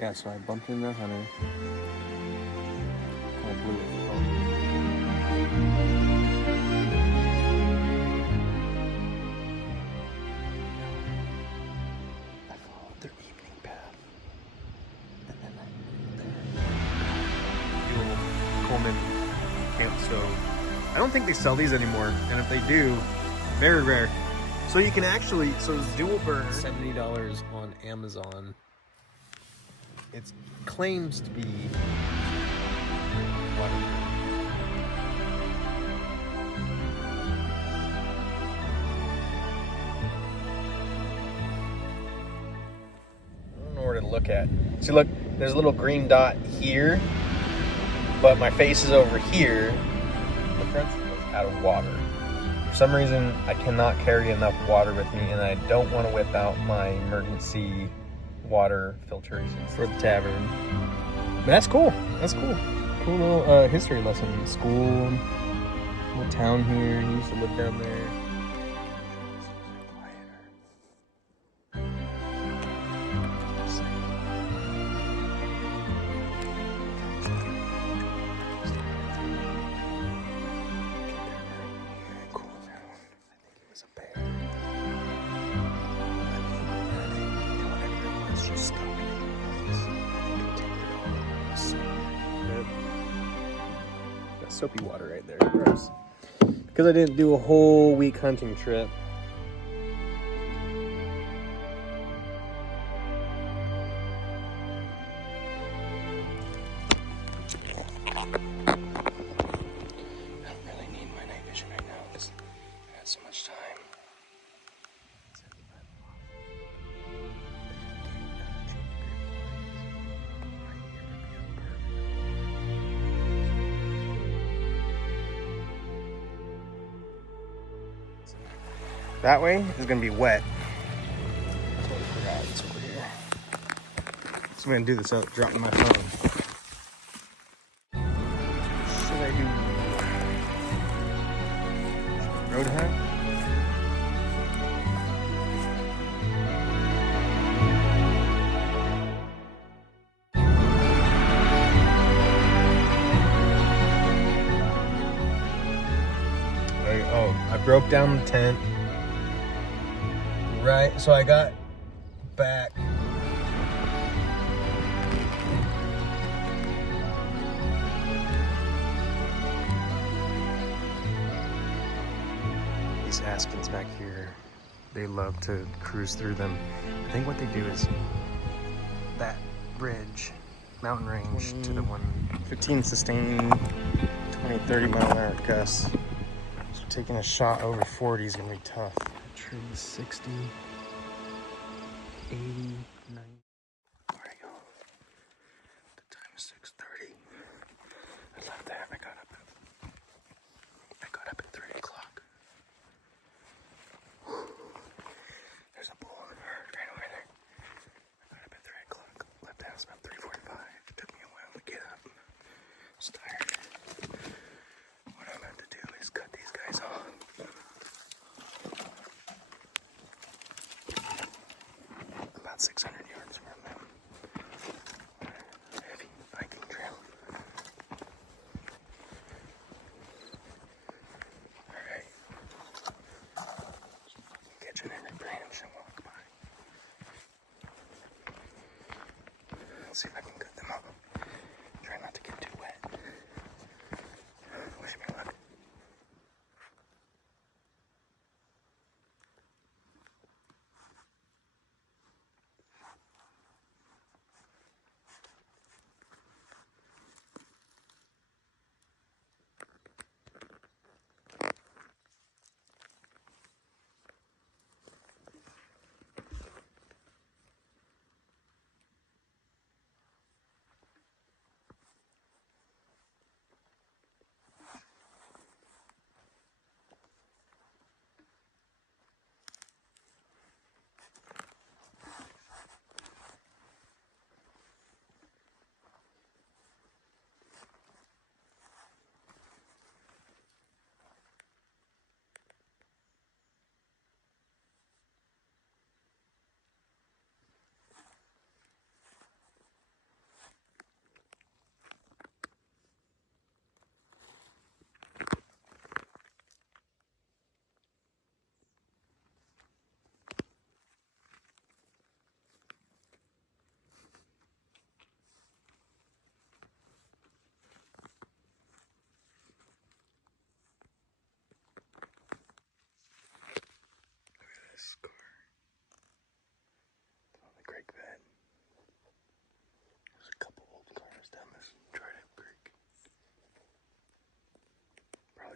Yeah, so I bumped into Hunter. Kind of blew it. I followed their evening path. And then fuel Coleman camp stove. I don't think they sell these anymore. And if they do, very rare. So you can actually, so it's dual burner. $70 on Amazon. It claims to be waterproof. I don't know where to look at. See, look, there's a little green dot here, but my face is over here. The front is out of water. For some reason, I cannot carry enough water with me, and I don't want to whip out my emergency water filtration for the tavern. But that's cool. That's cool. Cool little history lesson. School, little town here. He used to live down there. Soapy water right there. Gross. Because I didn't do a whole week hunting trip. I don't really need my night vision right now because I got so much time. That way is gonna be wet. That's what I forgot. It's over here. So I'm gonna do this without dropping my phone. What should I do? Road hunt? Oh, I broke down the tent. Right, so I got back. These aspens back here, they love to cruise through them. I think what they do is that ridge, mountain range to the 115 sustained 20, 30 mile an hour gusts. So taking a shot over 40 is gonna be tough. Trees 60, 80, 90. Alright, y'all. The time is 6:30. I love that. I got up at 3 o'clock. There's a bull right over there. I got up at 3 o'clock. Left the house about 3:45. It took me a while to get up. I was tired. What I'm about to do is cut these guys off. About 600 yards from them. Heavy hiking trail. Alright. Catching every branch and walk by. Let's see if I can cut them off. Try not to get too wet. Wish me luck.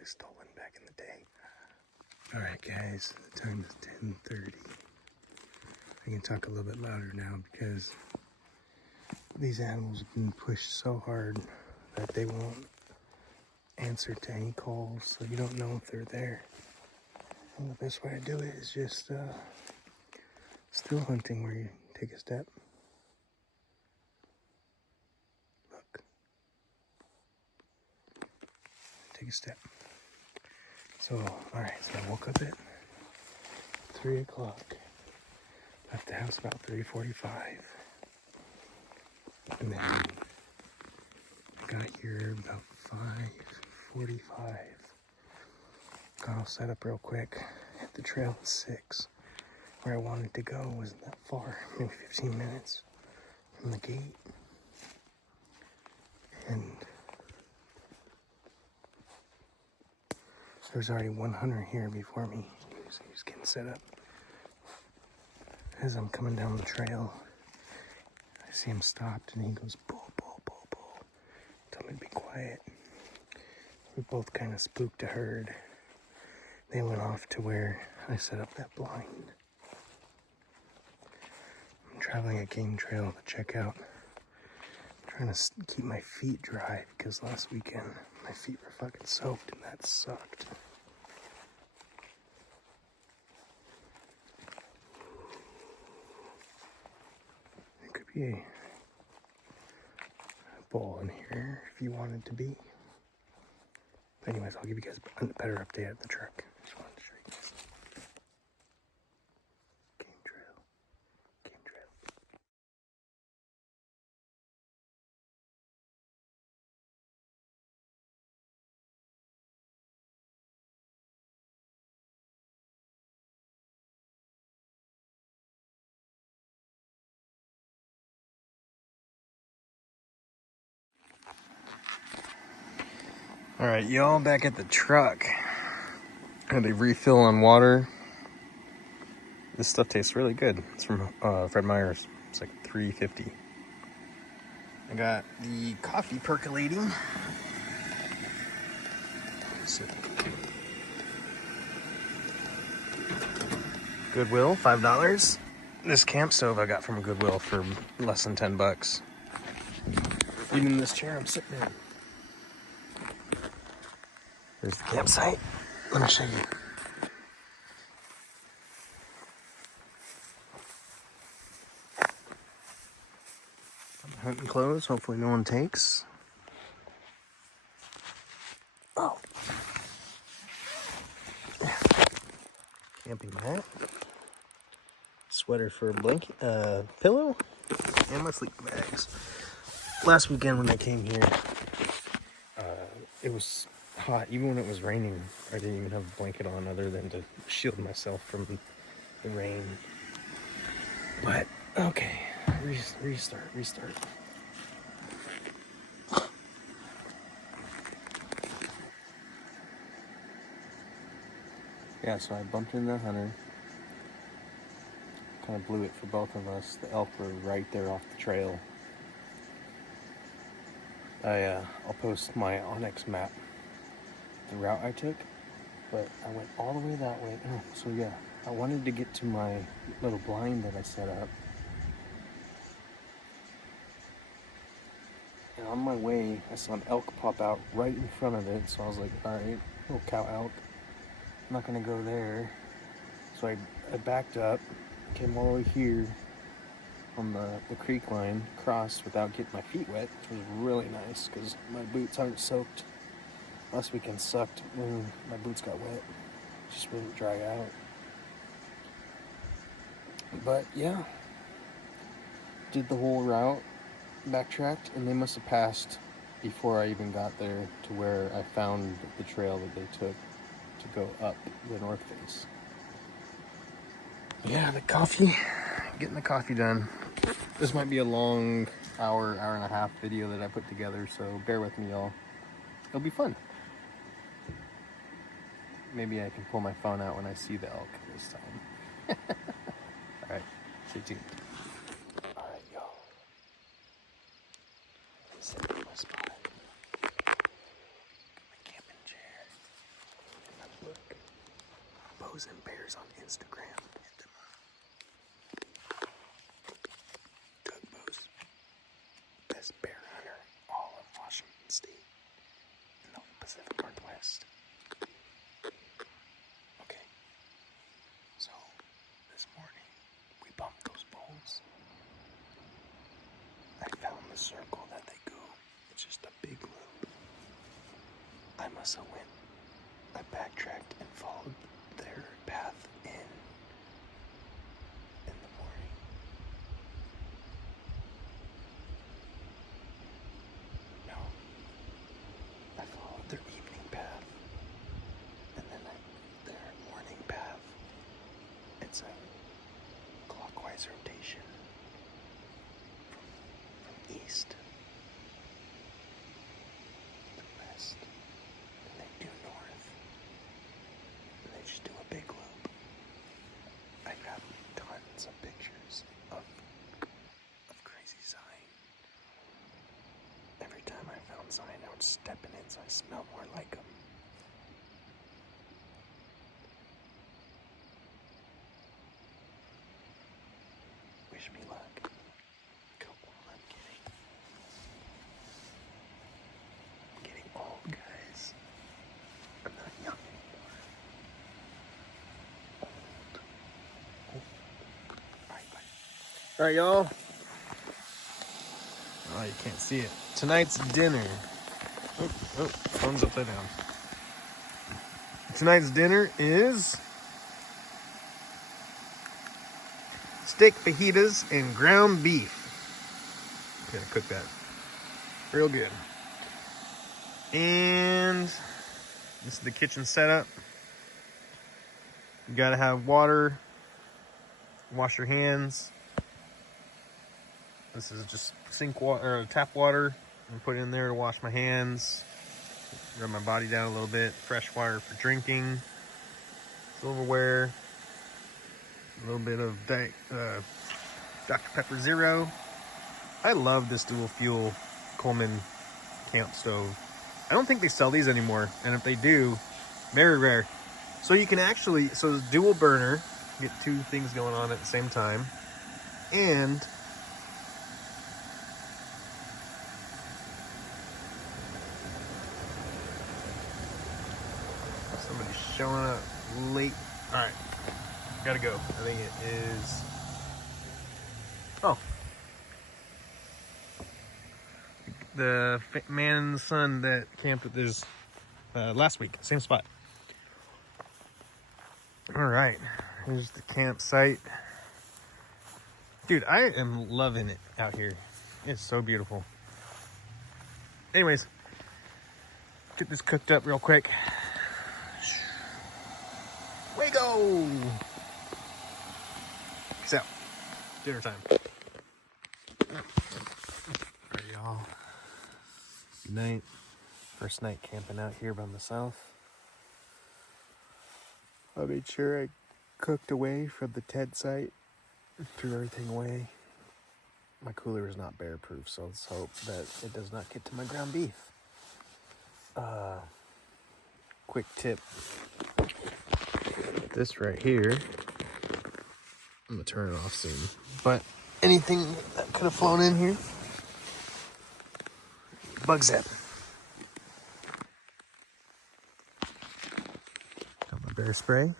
was stolen back in the day. Alright guys, the time is 10:30. I can talk a little bit louder now because these animals have been pushed so hard that they won't answer to any calls, so you don't know if they're there. And the best way to do it is just still hunting, where you take a step. Look. Take a step. So, alright, so I woke up at 3 o'clock. Left the house about 3:45. And then I got here about 5:45. Got all set up real quick. Hit the trail at 6. Where I wanted to go wasn't that far, maybe 15 minutes from the gate. And there was already one hunter here before me. He was getting set up. As I'm coming down the trail, I see him stopped and he goes, bull, bull, bull, bull. Tell me to be quiet. We both kind of spooked a herd. They went off to where I set up that blind. I'm traveling a game trail to check out. I'm trying to keep my feet dry because last weekend my feet were fucking soaked and that sucked. There could be a bull in here if you wanted to be. Anyways, I'll give you guys a better update at the truck. Just wanted to show you guys. Game trail. Game trail. Alright, y'all, back at the truck. Had a refill on water. This stuff tastes really good. It's from Fred Meyer's. It's like $3.50. I got the coffee percolating. So, Goodwill, $5. This camp stove I got from Goodwill for less than $10. Even this chair I'm sitting in. There's the campsite. Let me show you. Hunting clothes. Hopefully no one takes. Oh. Camping mat. Sweater for a blanket, pillow, and my sleeping bags. Last weekend when I came here, it was hot. Even when it was raining, I didn't even have a blanket on other than to shield myself from the rain. But, okay, restart. Yeah, so I bumped into the hunter. Kind of blew it for both of us. The elk were right there off the trail. I'll post my Onyx map, the route I took, but I went all the way that way. Oh, so yeah, I wanted to get to my little blind that I set up. And on my way, I saw an elk pop out right in front of it, so I was like, alright, little cow elk. I'm not gonna go there. So I backed up, came all the way here on the creek line, crossed without getting my feet wet, which was really nice because my boots aren't soaked. Last weekend sucked when my boots got wet. Just wouldn't dry out. But yeah, did the whole route, backtracked, and they must have passed before I even got there to where I found the trail that they took to go up the north face. Yeah, the coffee, getting the coffee done. This might be a long hour and a half video that I put together, so bear with me, y'all. It'll be fun. Maybe I can pull my phone out when I see the elk this time. Alright, stay tuned. Alright, y'all. I'm sitting in my spot. Got my camping chair. Foxes and bears on Instagram. Hit them up. Tugboats. Best bear hunter all of Washington State in the Pacific Northwest. Okay, so this morning we bumped those bulls. I found the circle that they go. It's just a big loop. I must have I backtracked and followed their path in the morning. No, I followed their evening path, and then their morning path. It's a clockwise rotation from east to west, and they due north, and they just do a big loop. I got tons of pictures of crazy sign. Every time I found sign, I would step in it so I smell more like them. Wish me luck. Go on, I'm getting old, guys. I'm not young anymore. Old. Alright, bye. Alright, y'all. Oh, you can't see it. Tonight's dinner. Oh, phone's upside down. Tonight's dinner is steak fajitas and ground beef. Gotta cook that real good. And this is the kitchen setup. You gotta have water. Wash your hands. This is just sink water or tap water. I'm putting in there to wash my hands. Rub my body down a little bit. Fresh water for drinking. Silverware. A little bit of Dr. Pepper Zero. I love this dual fuel Coleman camp stove. I don't think they sell these anymore, and if they do, very rare. So you can actually, so it's dual burner, get two things going on at the same time, and somebody's showing up late. All right, gotta go. I think it is. Oh. The man and the son that camped with us last week, same spot. All right, here's the campsite. Dude, I am loving it out here. It's so beautiful. Anyways, get this cooked up real quick. Way go! Peace out. Dinner time. All right, y'all. Good night. First night camping out here by myself. I made sure I cooked away from the tent site. Threw everything away. My cooler is not bear proof, so let's hope that it does not get to my ground beef. Quick tip. This right here. I'm gonna turn it off soon. But anything that could have flown in here, bug zap. Got my bear spray,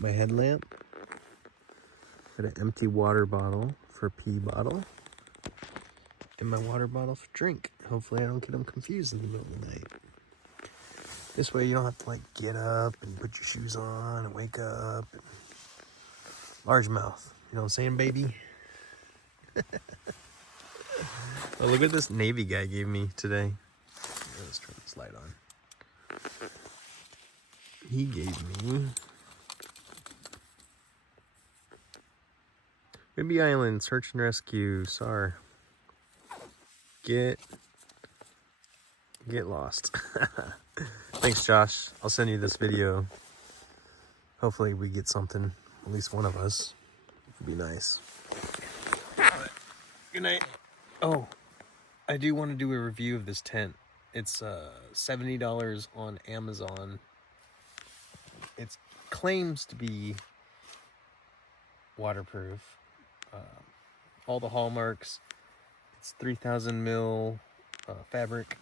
my headlamp, got an empty water bottle for pee bottle, and my water bottle for drink. Hopefully I don't get them confused in the middle of the night. This way you don't have to like get up and put your shoes on and wake up. And largemouth, you know what I'm saying, baby? Oh, look what this Navy guy gave me today. Let's turn this light on. He gave me Bimby Island Search and Rescue. SAR. Get lost. Thanks, Josh. I'll send you this video. Hopefully we get something. At least one of us. It'd be nice. But, good night. Oh, I do want to do a review of this tent. It's $70 on Amazon. It's claims to be waterproof. All the hallmarks. It's 3,000 mil fabric,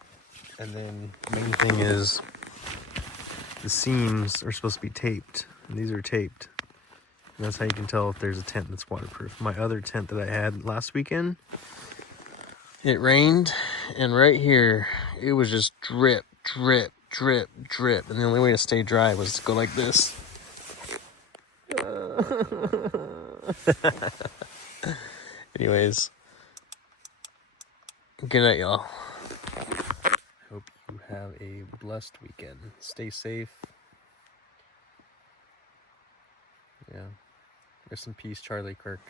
and then the main thing is the seams are supposed to be taped, and these are taped. And that's how you can tell if there's a tent that's waterproof. My other tent that I had last weekend, it rained, and right here, it was just drip, drip, drip, drip. And the only way to stay dry was to go like this. Anyways, good night, y'all. Hope you have a blessed weekend. Stay safe. Yeah. Rest in peace, Charlie Kirk.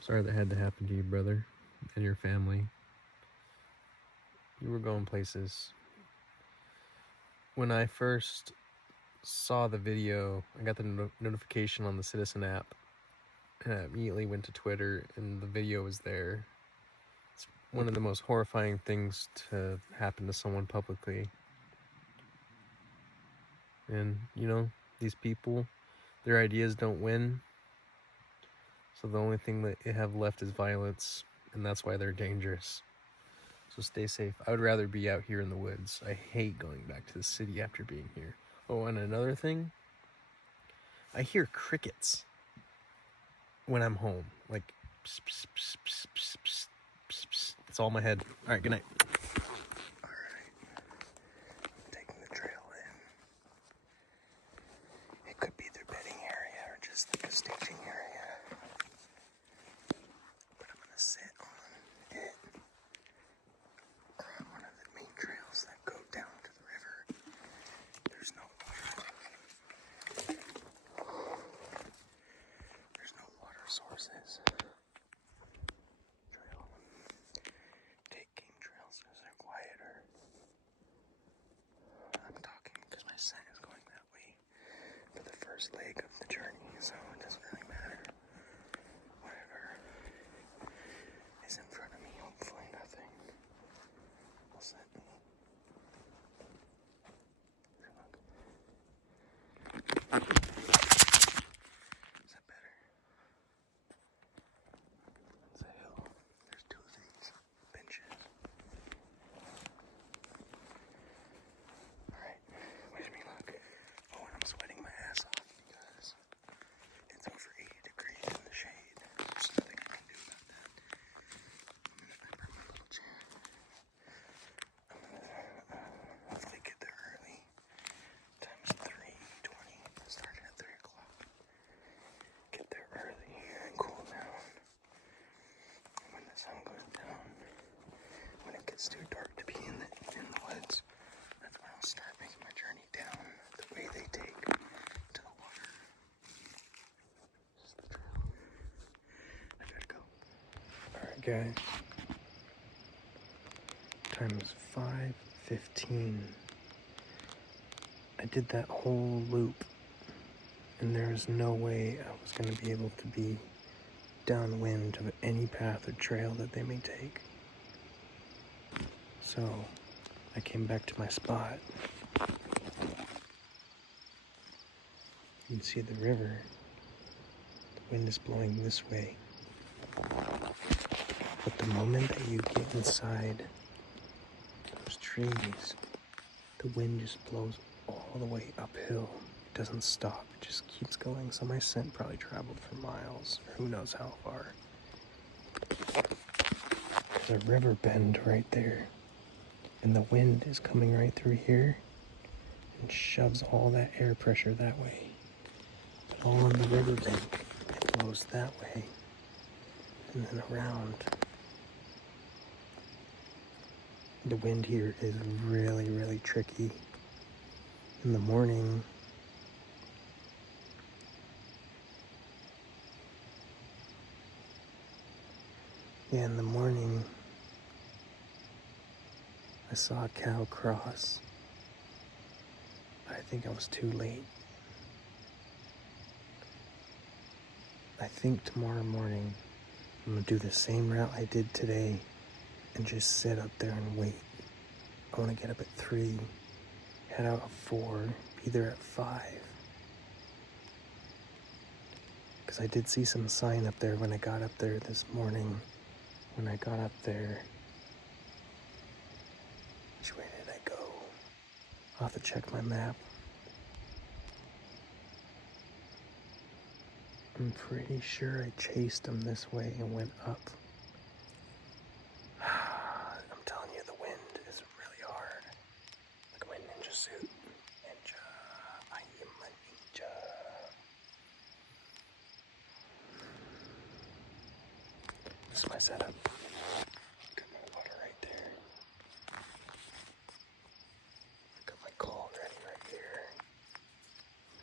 Sorry that had to happen to you, brother, and your family. You were going places. When I first saw the video, I got the notification on the Citizen app, and I immediately went to Twitter, and the video was there. It's one of the most horrifying things to happen to someone publicly. And, you know, these people, their ideas don't win. So the only thing that they have left is violence, and that's why they're dangerous. So stay safe. I would rather be out here in the woods. I hate going back to the city after being here. Oh, and another thing, I hear crickets when I'm home. Like, pss, pss, pss, pss, pss, pss, pss, pss. It's all in my head. All right, good night. All right. I'm taking the trail in. It could be their bedding area or just like a staging area. But I'm going to sit on it. On one of the main trails that go down to the river. There's no sources. Trail. Take game trails because they're quieter. I'm talking because my scent is going that way for the first leg of the journey, so it doesn't really matter. Whatever is in front of me, hopefully nothing. I'll sit and look. Is that better? It's a hill. There's two of these benches. Alright, wish me luck. Oh, and I'm sweating my ass off because it's over 80 degrees in the shade. There's nothing I can do about that. I brought my little chair. I'm gonna hopefully get there early. Time's 3:20. Started at 3 o'clock. Get there early and cool down. And when the sun goes down, when it gets too dark to be in the woods, that's when I'll start making my journey down the way they take to the water. This is the trail. I gotta go. Alright, guys. Time is 5:15. I did that whole loop, and there's no way I was going to be able to be downwind of any path or trail that they may take. So I came back to my spot. You can see the river. The wind is blowing this way. But the moment that you get inside those trees, the wind just blows all the way uphill. It doesn't stop. It just keeps going. So my scent probably traveled for miles, or who knows how far. There's a river bend right there. And the wind is coming right through here and shoves all that air pressure that way. But all on the river bank, it blows that way and then around. The wind here is really, really tricky. In the morning, I saw a cow cross. I think I was too late. I think tomorrow morning I'm gonna do the same route I did today and just sit up there and wait. I wanna get up at 3, head out at 4, be be there at 5. Because I did see some sign up there when I got up there this morning. When I got up there. Which way did I go? I'll have to check my map. I'm pretty sure I chased them this way and went up. I'm telling you, the wind is really hard. Look at my ninja suit. Ninja. I am a ninja. This is my setup. Got my water right there. I got my call ready right here.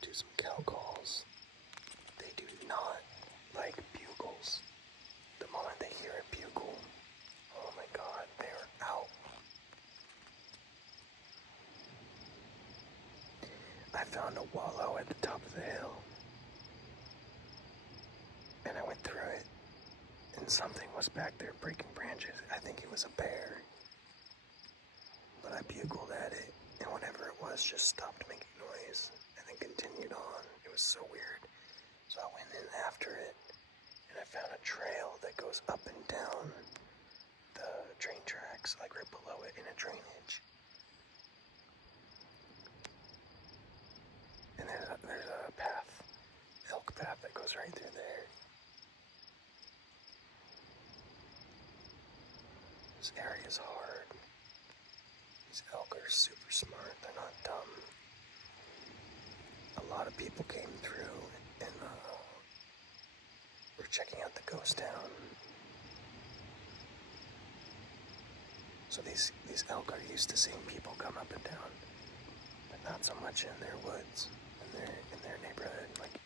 Do some cow calls. They do not like bugles. The moment they hear a bugle, oh my god, they are out. I found a wallow at the top of the hill. And I went through it. And something was back there breaking branches. I think it was a bear. But I bugled at it, and whatever it was just stopped making noise and then continued on. It was so weird. So I went in after it, and I found a trail that goes up and down the train tracks, like right below it in a drainage. And there's a path, elk path that goes right through there. This area is hard. These elk are super smart. They're not dumb. A lot of people came through and were checking out the ghost town. So these elk are used to seeing people come up and down, but not so much in their woods, in their neighborhood, like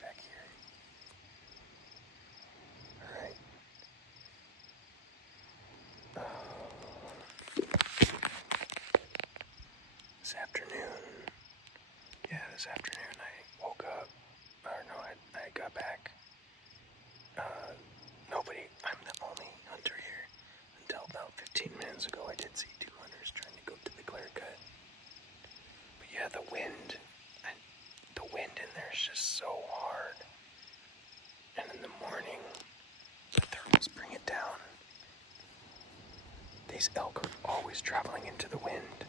back here. All right. This afternoon I woke up, or no, I got back. I'm the only hunter here. Until about 15 minutes ago, I did see 2 hunters trying to go to the clear cut. But yeah, the wind in there is just so hard. And in the morning, the thermals bring it down. These elk are always traveling into the wind.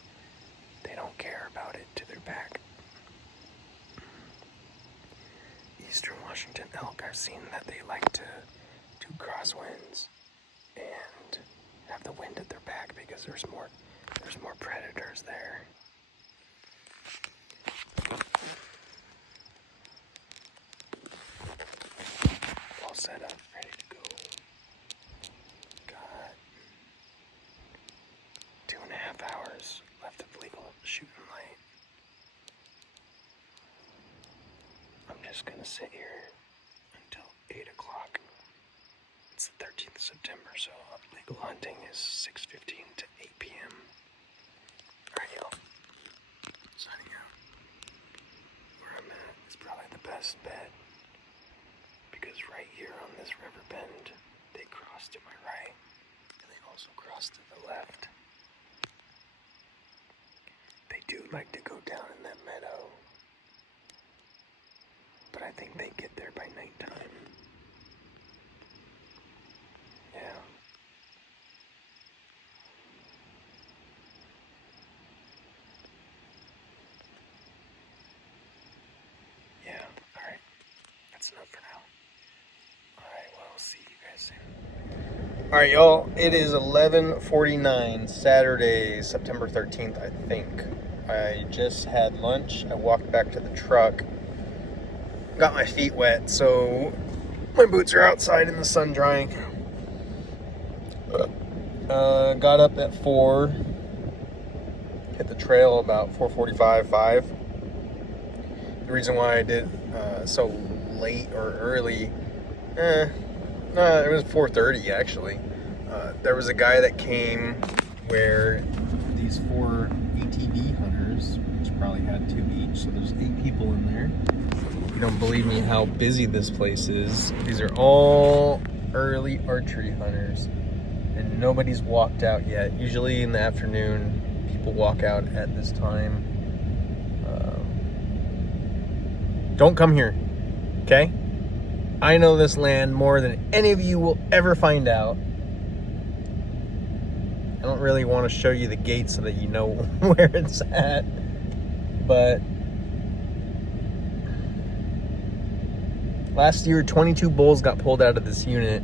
They don't care about it to their back. Eastern Washington elk, I've seen that they like to do crosswinds and have the wind at their back because there's more predators there. All set up, ready to go. Got 2.5 hours left of legal shooting light. I'm just gonna sit here until 8 o'clock. It's the 13th of September, so legal hunting is 6:15 to 8 p.m. Alright, y'all. Signing out. Where I'm at is probably the best bet, because right here on this river bend, they cross to my right, and they also cross to the left. They do like to go down in that meadow, but I think they get there by nighttime. Yeah. Yeah, alright. That's enough for now. Alright, well, I'll see you guys soon. Alright, y'all. It is 11:49, Saturday, September 13th, I think. I just had lunch. I walked back to the truck. Got my feet wet, so my boots are outside in the sun drying. Got up at 4. Hit the trail about 4:45, 5. The reason why I did so late or early, it was 4:30 actually. There was a guy that came where these 4 ATV hunters, which probably had 2 each, so there's 8 people in there. You don't believe me how busy this place is. These are all early archery hunters, and nobody's walked out yet. Usually in the afternoon, people walk out at this time. Don't come here, okay? I know this land more than any of you will ever find out. I don't really want to show you the gate so that you know where it's at, but last year 22 bulls got pulled out of this unit.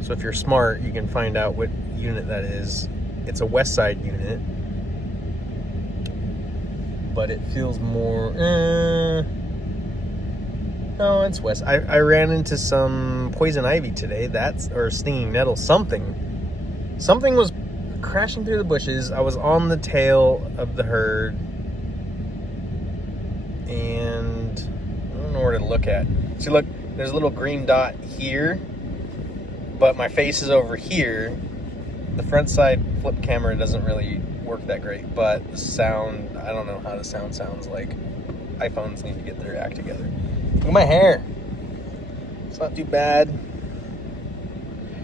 So if you're smart, you can find out what unit that is. It's a west side unit, but it feels more no, it's west. I ran into some poison ivy today. Or stinging nettle. Something was crashing through the bushes. I was on the tail of the herd, and I don't know where to look at. See, look, there's a little green dot here, but my face is over here. The front side flip camera doesn't really work that great, but the sound, I don't know how the sound sounds like. iPhones need to get their act together. Look at my hair. It's not too bad.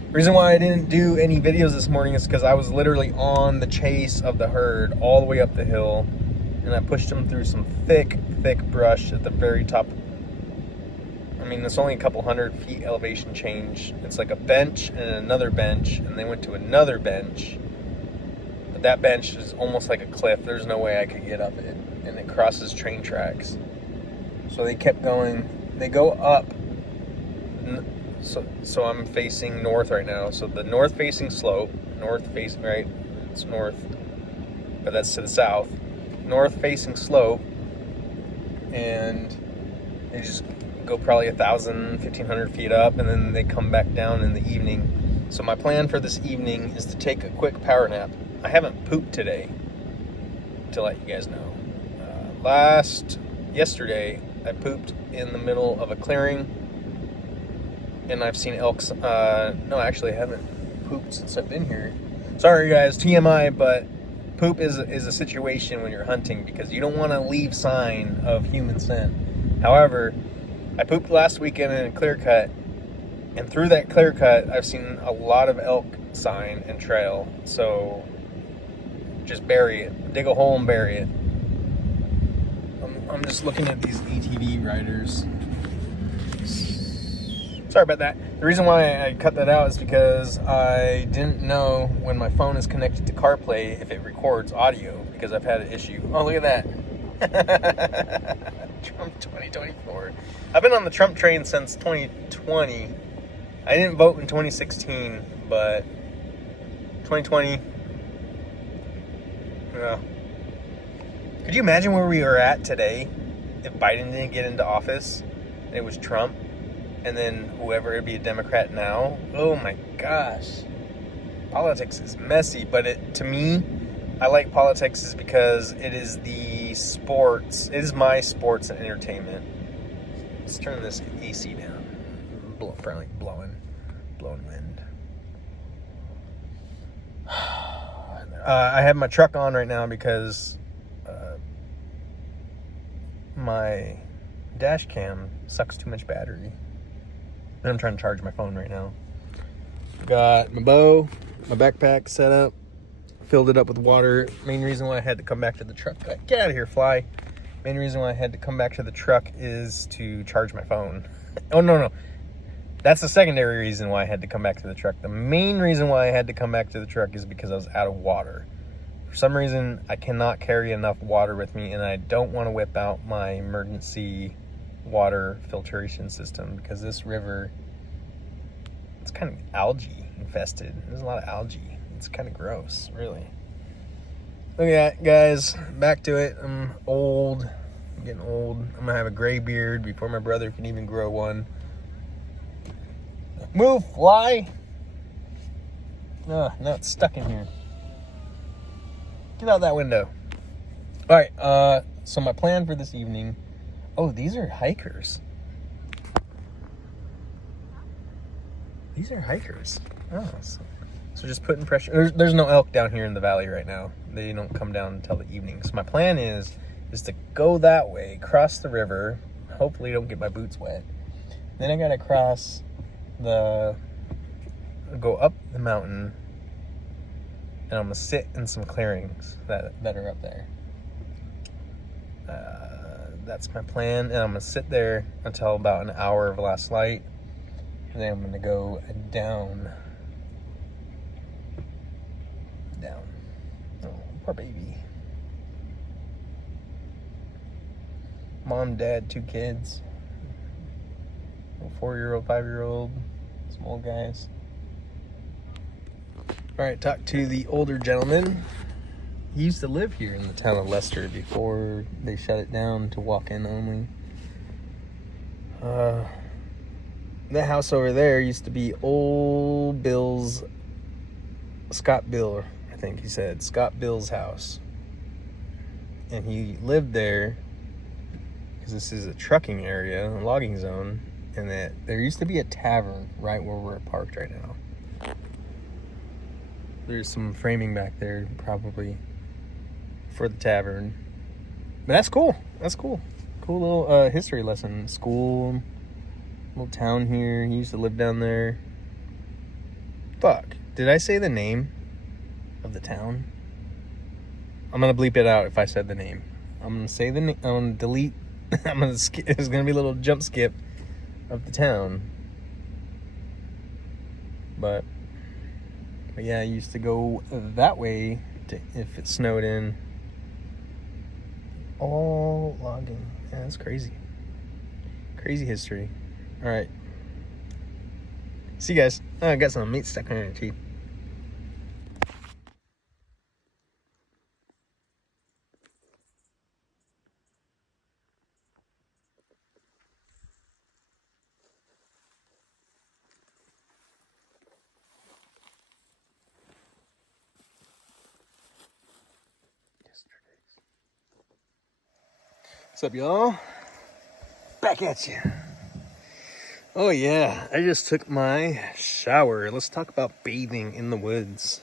The reason why I didn't do any videos this morning is because I was literally on the chase of the herd all the way up the hill, and I pushed them through some thick brush at the very top. I mean, it's only a couple 100 feet elevation change. It's like a bench and another bench, and they went to another bench. But that bench is almost like a cliff. There's no way I could get up it, and it crosses train tracks. So they kept going. They go up. So I'm facing north right now. So the north-facing slope, north-facing, right? It's north, but that's to the south. North-facing slope, and they just go probably 1,000, 1,500 feet up, and then they come back down in the evening. So my plan for this evening is to take a quick power nap. I haven't pooped today, to let you guys know. Yesterday, I pooped in the middle of a clearing, and I've seen elks. No, actually, I haven't pooped since I've been here. Sorry, guys, TMI, but poop is a situation when you're hunting because you don't want to leave sign of human scent. However, I pooped last weekend in a clear cut, and through that clear cut, I've seen a lot of elk sign and trail. So just bury it, dig a hole and bury it. I'm just looking at these ATV riders. Sorry about that. The reason why I cut that out is because I didn't know when my phone is connected to CarPlay if it records audio, because I've had an issue. Oh, look at that. Trump 2024. I've been on the Trump train since 2020. I didn't vote in 2016, but 2020, yeah. Could you imagine where we were at today if Biden didn't get into office and it was Trump, and then whoever, it'd be a Democrat now? Oh my gosh. Politics is messy, but to me, I like politics is because it is my sports and entertainment. Let's turn this AC down. Probably blowing wind. I have my truck on right now because my dash cam sucks too much battery. And I'm trying to charge my phone right now. Got my bow, my backpack set up, filled it up with water. Main reason why I had to come back to the truck. Get out of here, fly. Main reason why I had to come back to the truck is to charge my phone. Oh, no. That's the secondary reason why I had to come back to the truck. The main reason why I had to come back to the truck is because I was out of water. For some reason, I cannot carry enough water with me, and I don't want to whip out my emergency water filtration system because this river, it's kind of algae infested. There's a lot of algae. It's kind of gross, really. Look at that, guys. Back to it. I'm old. I'm getting old. I'm going to have a gray beard before my brother can even grow one. Move, fly. Now it's stuck in here. Get out that window. All right, so my plan for this evening. Oh, these are hikers. These are hikers. Oh, so just putting pressure. There's no elk down here in the valley right now. They don't come down until the evening. So my plan is to go that way, cross the river. Hopefully don't get my boots wet. Then I gotta go up the mountain, and I'm gonna sit in some clearings that are up there. that's my plan. And I'm going to sit there until about an hour of last light. And then I'm going to go down. Oh, poor baby. Mom, dad, 2 kids. 4-year-old, 5-year-old, small guys. All right, talk to the older gentleman. He used to live here in the town of Leicester before they shut it down to walk-in only. That house over there used to be old Bill's, Scott Bill, I think he said, Scott Bill's house. And he lived there because this is a trucking area, a logging zone, and that there used to be a tavern right where we're parked right now. There's some framing back there, probably for the tavern. But that's cool. That's cool. Cool little history lesson. School, little town here. He used to live down there. Fuck. Did I say the name of the town? I'm gonna bleep it out if I said the name. I'm gonna say the name. I'm gonna delete. I'm gonna skip. There's gonna be a little jump skip of the town. But yeah, I used to go that way if it snowed in. All logging. Yeah, that's crazy. Crazy history. All right. See you guys. Oh, I got some meat stuck in your teeth. What's up, y'all? Back at you. Oh yeah, I just took my shower. Let's talk about bathing in the woods.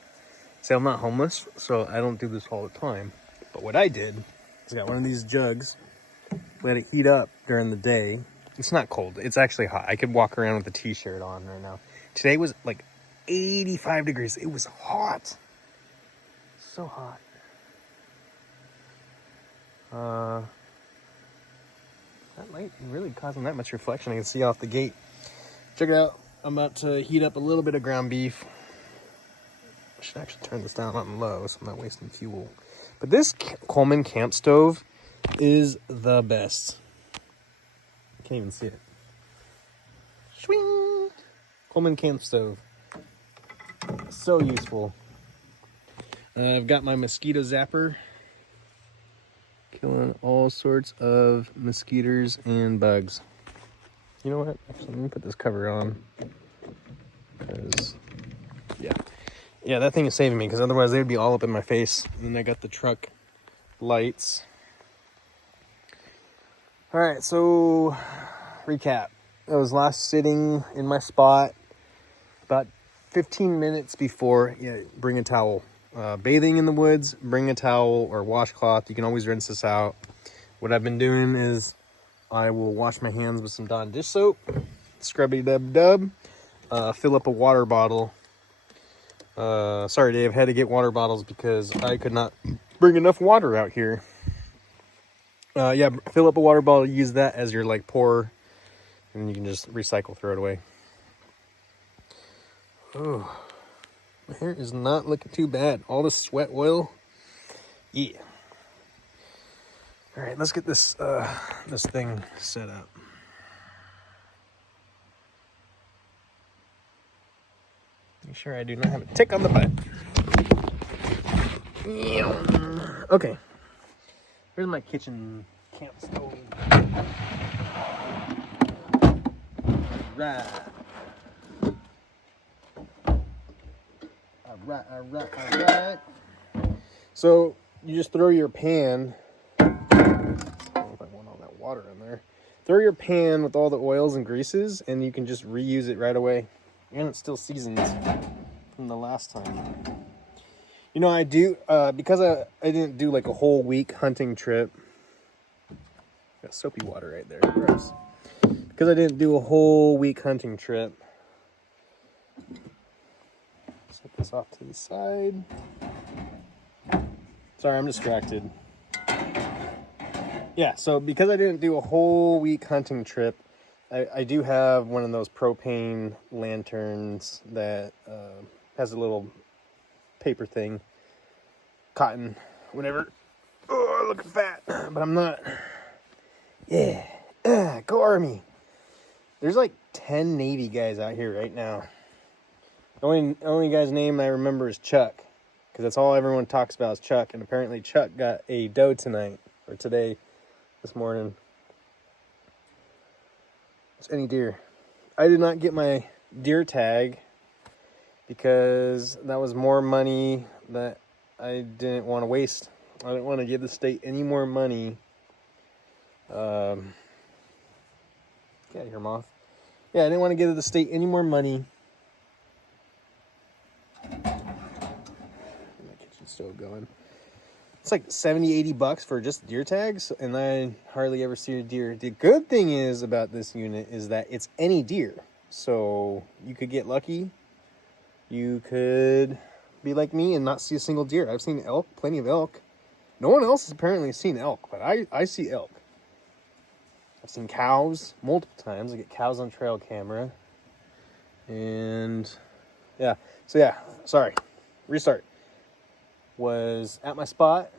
See, I'm not homeless, so I don't do this all the time. But what I did is I got one of these jugs, let it heat up during the day. It's not cold, it's actually hot. I could walk around with a t-shirt on right now. Today was like 85 degrees. It was hot. So hot. That light really causing that much reflection. I can see off the gate. Check it out. I'm about to heat up a little bit of ground beef. I should actually turn this down on low so I'm not wasting fuel. But this Coleman camp stove is the best. Can't even see it. Swing! Coleman camp stove. So useful. I've got my mosquito zapper. Killing all sorts of mosquitoes and bugs. You know what? Actually, let me put this cover on. Because, yeah, that thing is saving me. Because otherwise, they would be all up in my face. And then I got the truck lights. All right, so recap. I was last sitting in my spot about 15 minutes before. Bring a towel. Bathing in the woods, bring a towel or washcloth. You can always rinse this out. What I've been doing is I will wash my hands with some Dawn dish soap, scrubby-dub-dub, fill up a water bottle. Sorry, Dave, had to get water bottles because I could not bring enough water out here. Fill up a water bottle, use that as your pour, and you can just recycle, throw it away. Oh. My hair is not looking too bad. All this sweat oil. Yeah. All right, let's get this this thing set up. Make sure I do not have a tick on the butt. Okay. Here's my kitchen camp stove. Right. All right. So you just throw your pan. I don't know if I want all that water in there. Throw your pan with all the oils and greases, and you can just reuse it right away. And it's still seasoned from the last time. You know, I do, because I didn't do a whole week hunting trip. Got soapy water right there. Gross. Because I didn't do a whole week hunting trip. Set this off to the side. Sorry, I'm distracted. Yeah, so because I didn't do a whole week hunting trip, I do have one of those propane lanterns that has a little paper thing, cotton, whatever. Oh, looking fat, but I'm not. Yeah, go Army. There's like 10 Navy guys out here right now. The only guy's name I remember is Chuck, because that's all everyone talks about is Chuck, and apparently Chuck got a doe tonight, or today, this morning. It's any deer. I did not get my deer tag because that was more money that I didn't want to waste. I didn't want to give the state any more money. Get out of here, moth. Yeah, I didn't want to give the state any more money. My kitchen stove going. It's like 70, 80 bucks for just deer tags, and I hardly ever see a deer. The good thing is about this unit is that it's any deer. So you could get lucky. You could be like me and not see a single deer. I've seen elk, plenty of elk. No one else has apparently seen elk, but I see elk. I've seen cows multiple times. I get cows on trail camera. And yeah, so yeah, sorry. Restart. Was at my spot.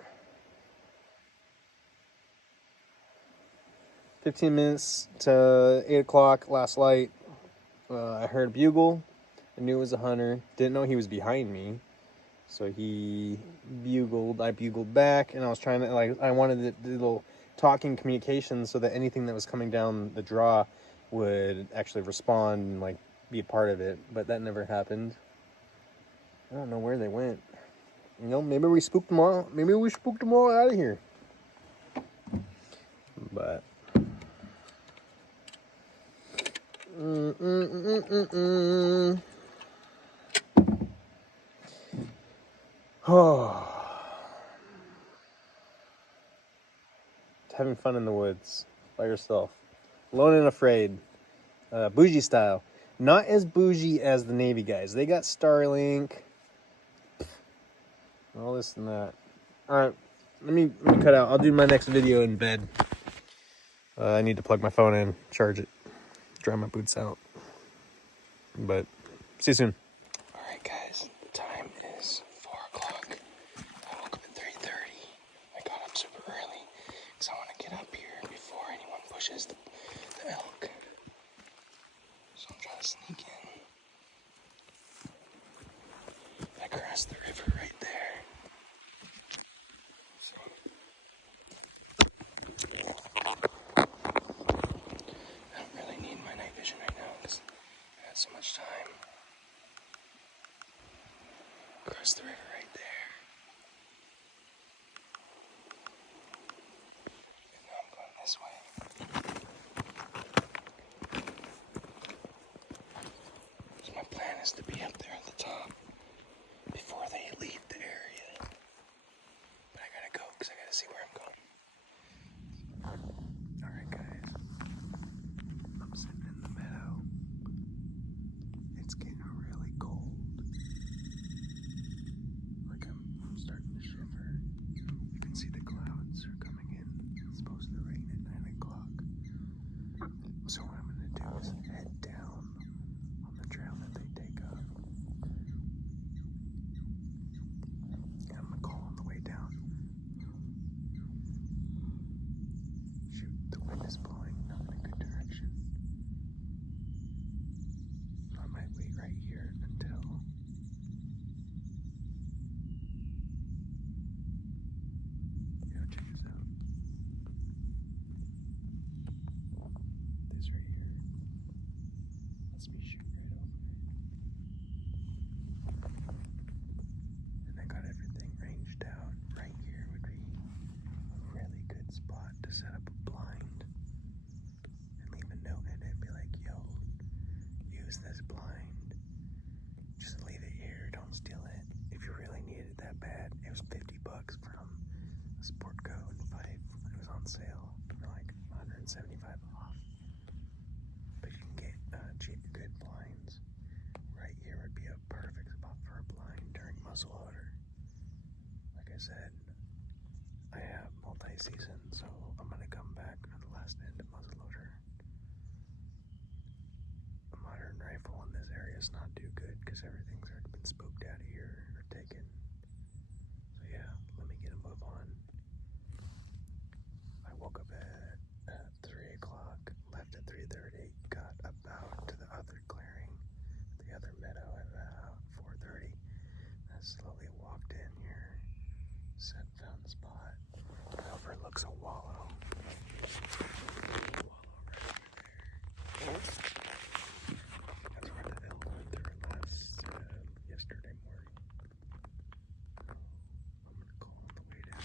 15 minutes to 8 o'clock, last light. I heard a bugle. I knew it was a hunter. Didn't know he was behind me. So he bugled. I bugled back, and I was trying to, I wanted the little talking communication so that anything that was coming down the draw would actually respond and, be a part of it. But that never happened. I don't know where they went. Maybe we spooked them all. Maybe we spooked them all out of here. But oh, having fun in the woods by yourself, alone and afraid, bougie style. Not as bougie as the Navy guys. They got Starlink, all this and that. All right, let me cut out. I'll do my next video in bed. I need to plug my phone in, charge it, dry my boots out. But see you soon. All right, guys. The time is 4 o'clock. I woke up at 3:30. I got up super early because I want to get up here before anyone pushes the elk. So I'm trying to sneak in. I crossed the river right there. So I don't really need my night vision right now because I had so much time. Across the river right there. And now I'm going this way. So my plan is to be up there at the top before they leave the area. But I gotta go because I gotta see where I'm going. Alright, guys. I'm sitting in the meadow. It's getting really cold. I'm starting to shiver. You can see the clouds are coming in. It's supposed to rain at 9 o'clock. So what I'm going to do is head down on the trail that they take up. And I'm going to call on the way down. Shoot, the wind is blowing not in a good direction. I might wait right here until check this out. This right here lets me shoot right over it. And I got everything ranged out. Right here would be a really good spot to set up a blind and leave a note in it and be like, yo, use this blind. Just leave it here, don't steal it. If you really need it that bad, it was 50 bucks from a sport coat and Fife. It was on sale for like 175 off. But you can get cheap, good blinds. Right here would be a perfect spot for a blind during muzzleloader. Like I said, I have multi-season, so I'm gonna blast end muzzleloader. A modern rifle in this area is not too good because everything's already been spooked out of here or taken. So yeah, let me get a move on. I woke up at 3 o'clock, left at 3:30, got about to the other clearing, the other meadow at about 4:30. I slowly walked in here, found the spot. It overlooks a wallow. That's where the elk went through yesterday morning. I'm gonna call on the way down.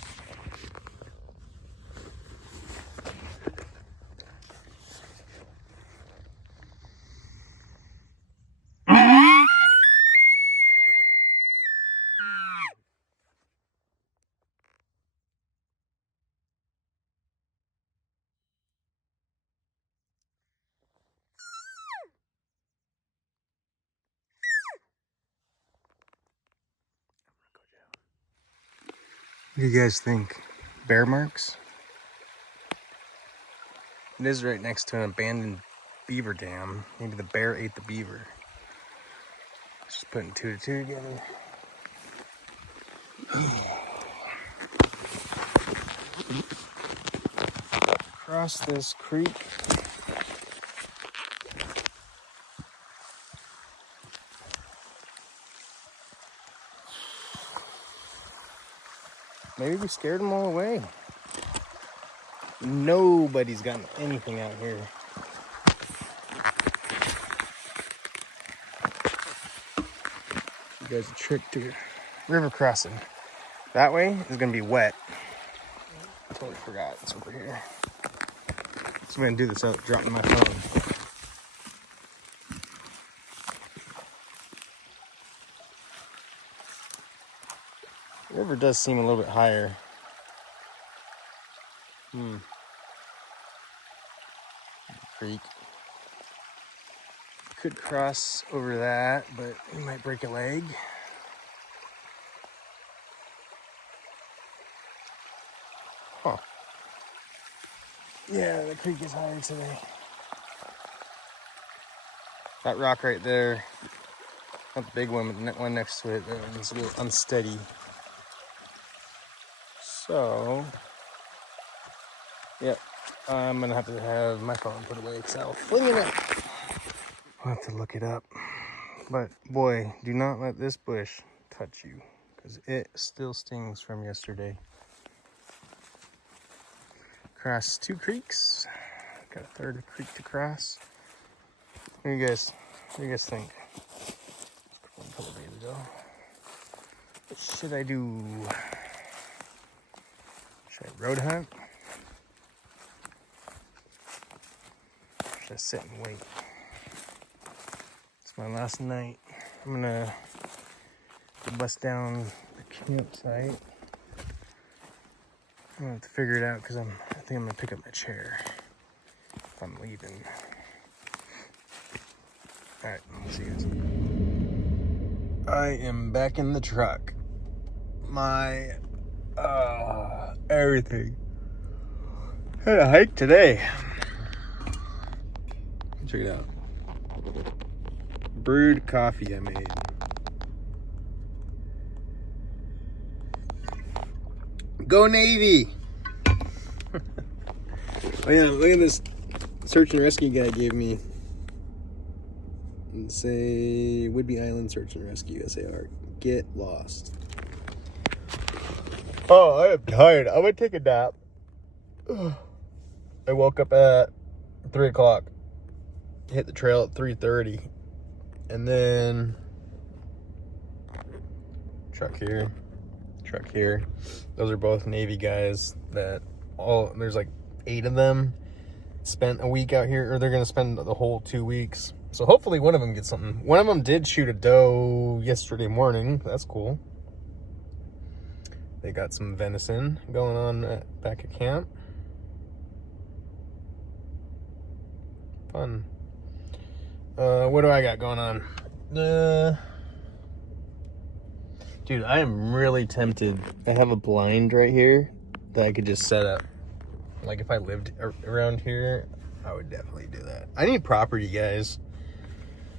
What do you guys think? Bear marks? It is right next to an abandoned beaver dam. Maybe the bear ate the beaver. Just putting 2 to 2 together. Across this creek. Maybe we scared them all away. Nobody's gotten anything out here. You guys a trick to river crossing. That way is gonna be wet. Totally forgot it's over here. So I'm gonna do this without dropping my phone. The river does seem a little bit higher. Creek. Could cross over that, but we might break a leg. Huh. Yeah, the creek is higher today. That rock right there, not the big one, but the one next to it, is a little unsteady. So, yep, I'm gonna have to have my phone put away because I'll fling it. I'll have to look it up. But boy, do not let this bush touch you because it still stings from yesterday. Crossed 2 creeks. Got a 3rd creek to cross. What do you guys think? A couple days ago. What should I do? Should I road hunt? Or should I sit and wait? It's my last night. I'm gonna bust down the campsite. I'm gonna have to figure it out because I think I'm gonna pick up my chair if I'm leaving. Alright, let's see this. I am back in the truck. My everything. Had a hike today. Check it out. Brewed coffee I made. Go Navy! Oh yeah, look at this search and rescue guy gave me. And say Whidbey Island Search and Rescue, SAR. Get lost. Oh, I am tired. I'm gonna take a nap. I woke up at 3 o'clock. Hit the trail at 3:30. And then truck here. Those are both Navy guys that there's like 8 of them spent a week out here, or they're gonna spend the whole 2 weeks. So hopefully one of them gets something. One of them did shoot a doe yesterday morning. That's cool. They got some venison going on back at camp. Fun. What do I got going on? Dude, I am really tempted. I have a blind right here that I could just set up Like if I lived around here, I would definitely do that. I need property, guys.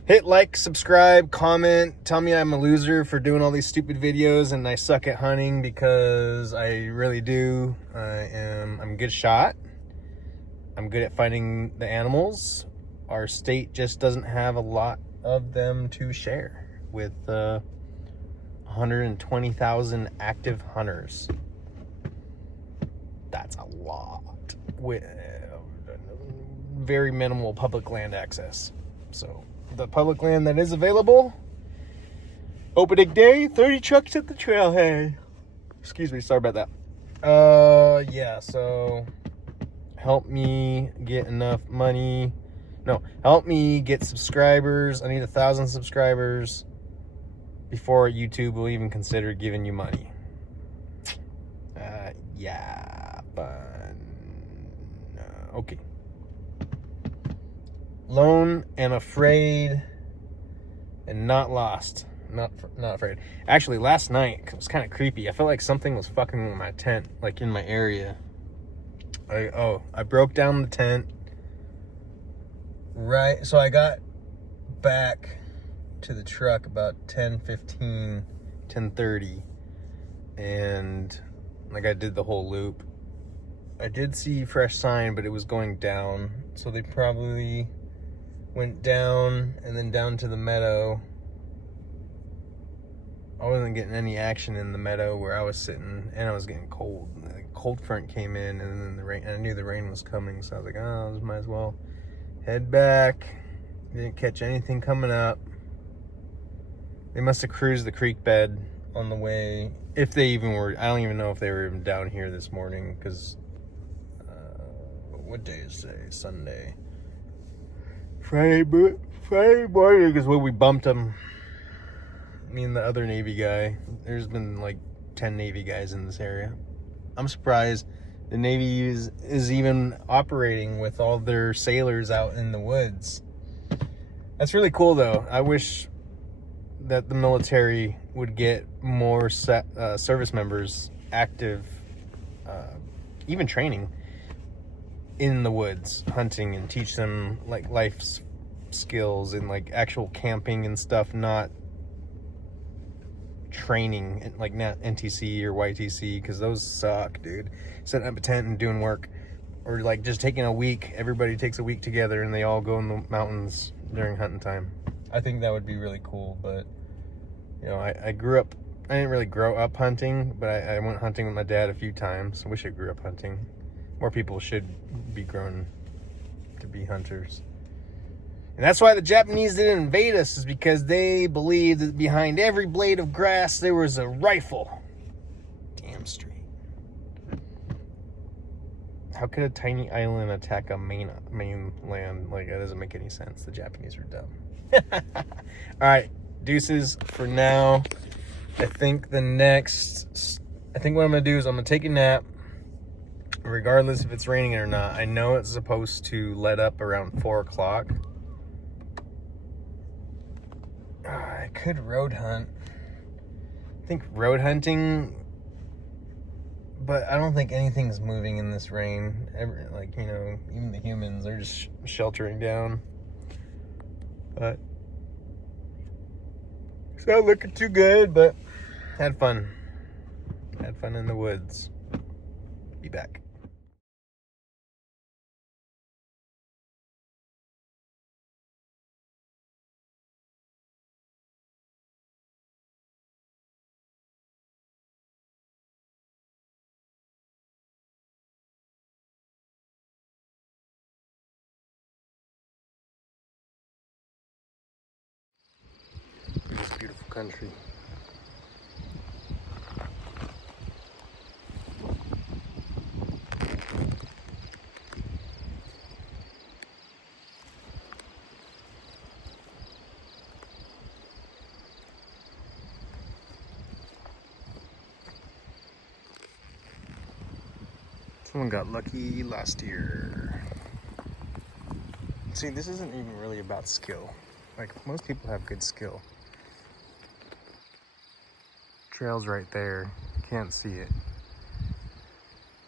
Hit like, subscribe, comment, tell me I'm a loser for doing all these stupid videos and I suck at hunting, because I really do. I'm a good shot. I'm good at finding the animals. Our state just doesn't have a lot of them to share with 120,000 active hunters. That's a lot with very minimal public land access. So the public land that is available, opening day, 30 trucks at the trailhead. Excuse me, sorry about that. Yeah, so help me get enough money. No, help me get subscribers. I need 1,000 subscribers before YouTube will even consider giving you money. Yeah, fun. Okay. Lone and afraid and not lost. Not afraid. Actually, last night it was kind of creepy. I felt like something was fucking with my tent, like in my area. I broke down the tent. Right, so I got back to the truck about 10:15, 10:30, and like I did the whole loop. I did see fresh sign, but it was going down, so they probably went down and then down to the meadow. I wasn't getting any action in the meadow where I was sitting, and I was getting cold. The cold front came in, and then the rain. I knew the rain was coming, so I was like, oh, I might as well head back. Didn't catch anything coming up. They must have cruised the creek bed on the way, if they even were. I don't even know if they were even down here this morning, because what day is today? Sunday. Friday morning is when we bumped them. Me and the other Navy guy. There's been like 10 Navy guys in this area. I'm surprised the Navy is even operating with all their sailors out in the woods. That's really cool, though. I wish that the military would get more service members active, even training in the woods, hunting, and teach them like life skills and like actual camping and stuff, not training like not NTC or YTC, because those suck, dude. Setting up a tent and doing work, or like just taking a week. Everybody takes a week together and they all go in the mountains during hunting time. I think that would be really cool. But you know, I grew up. I didn't really grow up hunting, but I went hunting with my dad a few times. I wish I grew up hunting. More people should be grown to be hunters. And that's why the Japanese didn't invade us, is because they believed that behind every blade of grass there was a rifle. Damn straight. How could a tiny island attack a mainland? Like, that doesn't make any sense. The Japanese are dumb. Alright, deuces for now. I think what I'm going to do is I'm going to take a nap, regardless if it's raining or not. I know it's supposed to let up around 4 o'clock. I could road hunt. I think road hunting, but I don't think anything's moving in this rain. Like, you know, even the humans are just sheltering down. But it's not looking too good, but had fun. Had fun in the woods. Be back. This beautiful country. Someone got lucky last year. See, this isn't even really about skill. Like, most people have good skill. Trail's right there. You can't see it.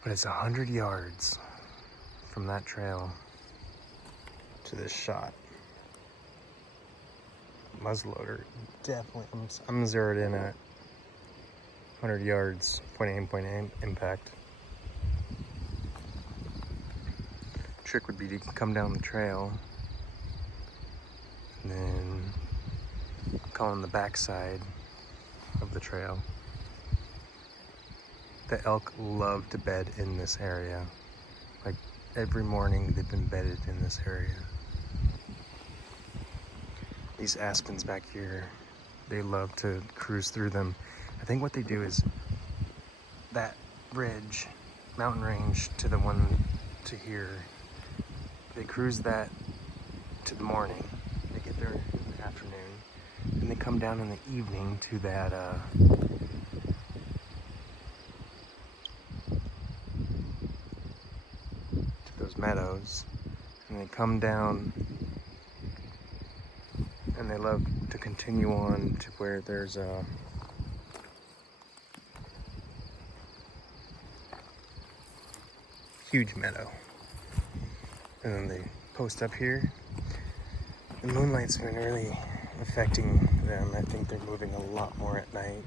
But it's 100 yards. from that trail to this shot. Muzzleloader, definitely. I'm zeroed in at 100 yards, point aim, impact. Trick would be to come down the trail and then call on the backside of the trail. The elk love to bed in this area. Like every morning they've been bedded in this area. These aspens back here, they love to cruise through them. I think what they do is that ridge, mountain range to the one to here, they cruise that to the morning. They get there in the afternoon, and they come down in the evening to that to those meadows, and they come down, and they love to continue on to where there's a huge meadow, and then they post up here. The moonlight's been really affecting them. I think they're moving a lot more at night,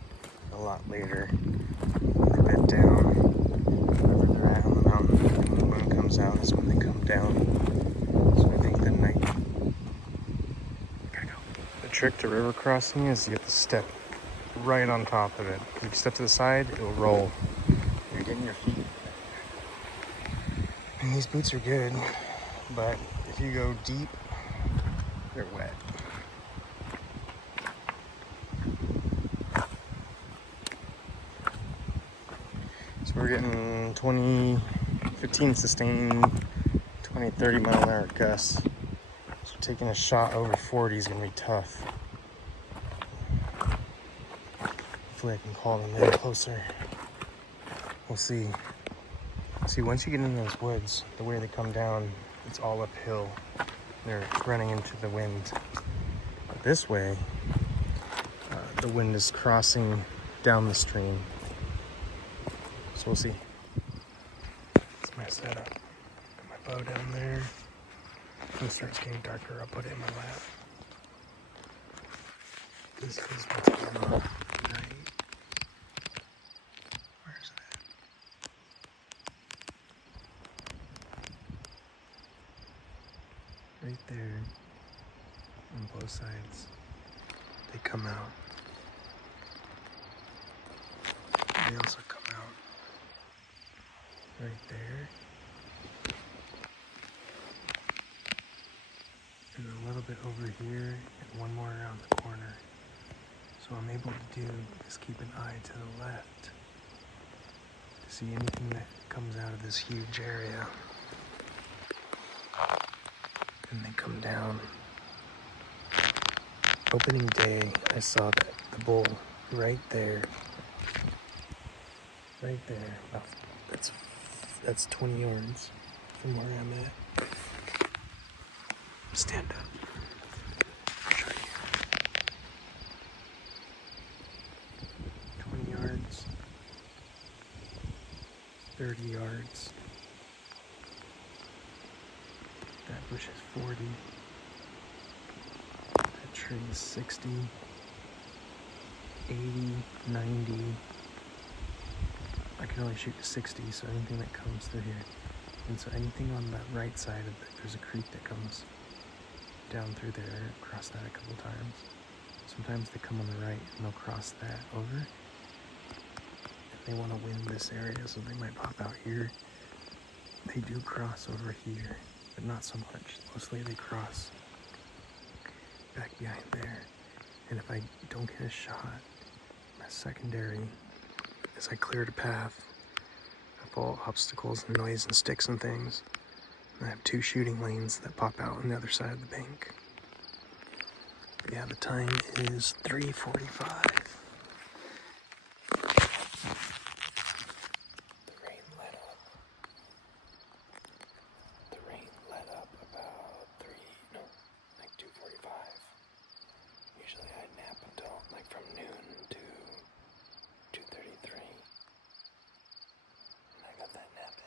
a lot later. When they bed down, wherever they're at on the mountain, and when the moon comes out is when they come down. So I think the night. Gotta go. The trick to river crossing is you have to step right on top of it. If you step to the side, it'll roll. You're getting your feet. And these boots are good, but if you go deep, they're wet. So we're getting 15 sustained, 20, 30 mile an hour gusts. So taking a shot over 40 is gonna be tough. Hopefully I can call them in closer. We'll see. See, once you get into those woods, the way they come down, it's all uphill. They're running into the wind. But this way, the wind is crossing down the stream. So we'll see. That's my setup. Got my bow down there. When it starts getting darker, I'll put it in my lap. This is what's going on tonight. Where's that? Right there, on both sides, they come out. They also come out right there, and a little bit over here, and one more around the corner. So I'm able to do is keep an eye to the left to see anything that comes out of this huge area. And they come down. Opening day, I saw that the bull right there. Right there. Wow. That's 20 yards from where I'm at. Stand up. I'll show you. 20 yards. 30 yards. That bush is 40. That tree is 60, 80, 90. I can only shoot to 60, so anything that comes through here. And so anything on that right side of it, there's a creek that comes down through there. Cross that a couple times. Sometimes they come on the right and they'll cross that over. They want to win this area, so they might pop out here. They do cross over here, but not so much. Mostly they cross back behind there. And if I don't get a shot, my secondary is I cleared a path of all obstacles and noise and sticks and things. And I have 2 shooting lanes that pop out on the other side of the bank. But yeah, the time is 3:45. The rain let up about 2:45. Usually I nap until like from noon to 2:33. And I got that nap in.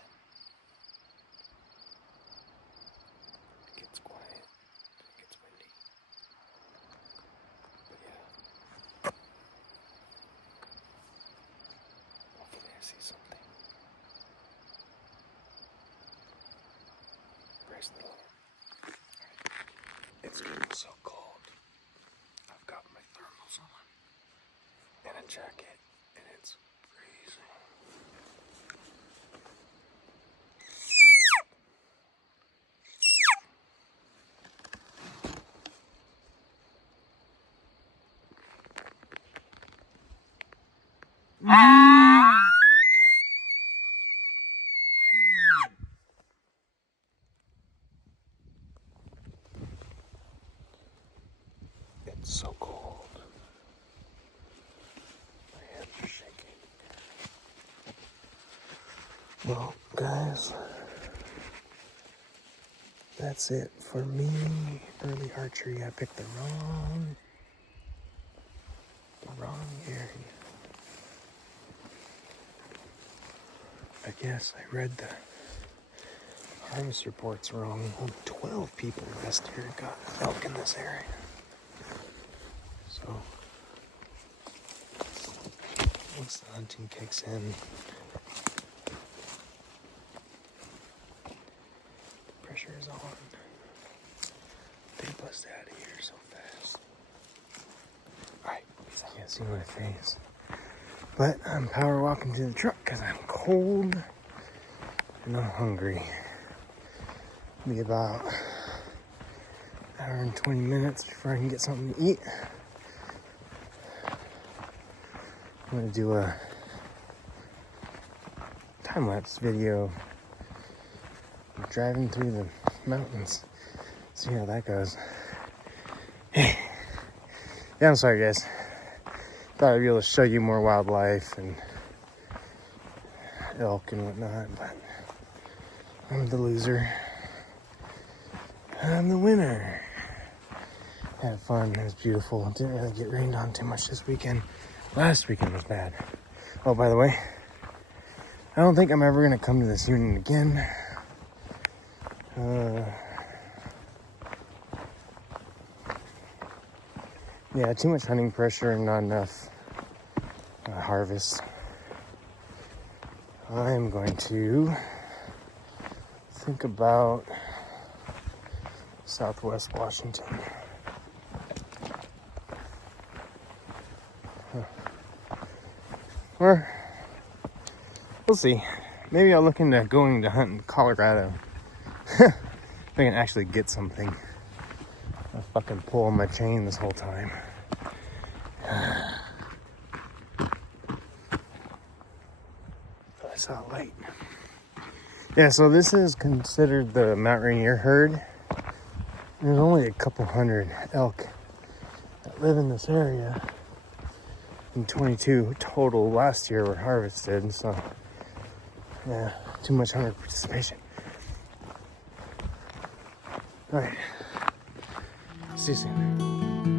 see something. Praise the Lord. It's getting so cold. I've got my thermals on and a jacket, and it's freezing. It's so cold. My hands are shaking. Well, guys, that's it for me. Early archery. I picked the wrong area. I guess I read the harvest reports wrong. Only 12 people last year got elk in this area. So once the hunting kicks in, the pressure is on. They bust out of here so fast. Alright, I can't see my face. But I'm power walking to the truck because I'm cold and I'm hungry. It'll be about an hour and 20 minutes before I can get something to eat. I'm going to do a time-lapse video of driving through the mountains. See how that goes. Yeah, I'm sorry, guys. Thought I'd be able to show you more wildlife and elk and whatnot, but I'm the loser. I'm the winner. Had fun. It was beautiful. Didn't really get rained on too much this weekend. Last weekend was bad. Oh, by the way, I don't think I'm ever going to come to this union again. Yeah, too much hunting pressure and not enough harvest. I'm going to think about Southwest Washington. Or we'll see. Maybe I'll look into going to hunt in Colorado. If I can actually get something. I fucking pull on my chain this whole time. I saw a light. Yeah, so this is considered the Mount Rainier herd. There's only a couple hundred elk that live in this area. And 22 total last year were harvested, so yeah, too much hunter participation. Alright, see you soon.